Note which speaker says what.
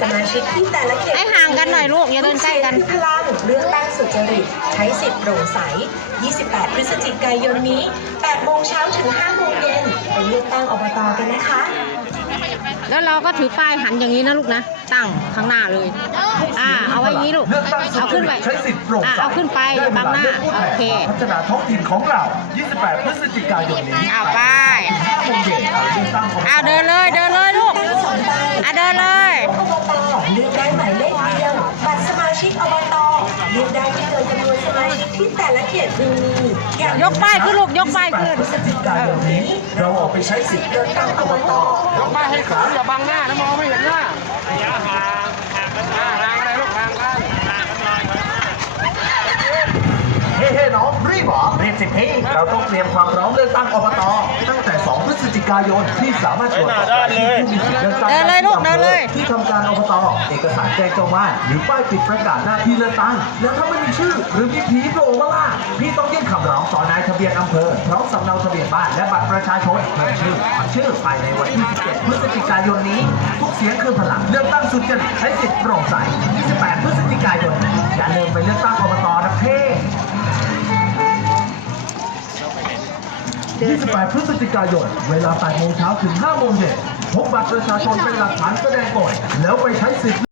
Speaker 1: สมาชิกที่แต่ละเขต
Speaker 2: ให้ห่างกันหน่อยลูกอย่าเดินใกล้กัน
Speaker 1: ทุกเสียงคือพลังเลือกตั้งสุจริตใช้สิทธิ์โปร่งใส 28 พฤศจิกายนนี้ 8 โมงเช้าถึง 5 โมงเย็นไปเลือกตั้งอบตกันนะคะ
Speaker 2: แล้วเราก็ถือป้ายหันอย่างนี้นะลูกนะตั้งข้างหน้าเลยเอาไว้อย่างนี้ลูกเอาขึ้นไป
Speaker 3: ใช้สิทธิ์โปร่งใส
Speaker 2: เอาขึ้นไปอย่าบังหน้าโอเค
Speaker 3: พัฒนาท้องถิ่นของเรา 28 พฤศจิกายนนี้
Speaker 2: เอาไป
Speaker 3: 5 โมงเย็นไปเลือกตั้งอบต
Speaker 2: เดินเลยลูกเดินเลย
Speaker 1: อบตเลือกได้หมายเลขเดียวบัตรสมาชิกอบตเลือกได้ที่เกินจำนวนสมาชิกที่แต่ละเขตพึงมีอย่าง
Speaker 2: ยกป้ายขึ้นลูกยกป้ายขึ้น
Speaker 3: พฤศจิกายนนี้เราออกไปใช้สิทธิ์เลือกตั้งอบต
Speaker 4: ยกป้ายให้ขาวอย่าบังหน้านะมองไม่เห็นหน้าระยะห่างห่างอะไรลูกห่างกัน
Speaker 3: เฮ้น้องรีบเหรอรีบสิพี่เราต้องเตรียมความพร้อมเลือกตั้งอบตตั้งแต่ 2 พฤศจิกายนที่สามารถตรวจสอบรายชื่อผู้มีสิทธิ์เลือกตั้ง
Speaker 2: เดินเลยลูกเดินเลย
Speaker 3: ที่ทำการอบตเอกสารแจ้งเจ้าบ้านหรือป้ายปิดประกาศหน้าที่เลือกตั้งแล้วถ้าไม่มีชื่อหรือมีผีโผล่มาล่ะพี่ต้องยื่นคำร้องต่อนายทะเบียนอำเภอพร้อมสำเนาทะเบียนบ้านและบัตรประชาชนเพิ่มชื่อภายในวันที่ 17 พฤศจิกายนนี้ทุกเสียงคือพลังเลือกตั้งสุจริตใช้สิทธิ์โปร่งใส 28 พฤศจิกายนอย่าลืมไปเลือกตั้งอบตนะเพ่28 พฤศจิกายน เวลา 8 โมงเช้าถึง 5 โมงเย็นพกบัตรประชาชนเป็นหลักฐานแสดงก่อนแล้วไปใช้สิทธิ์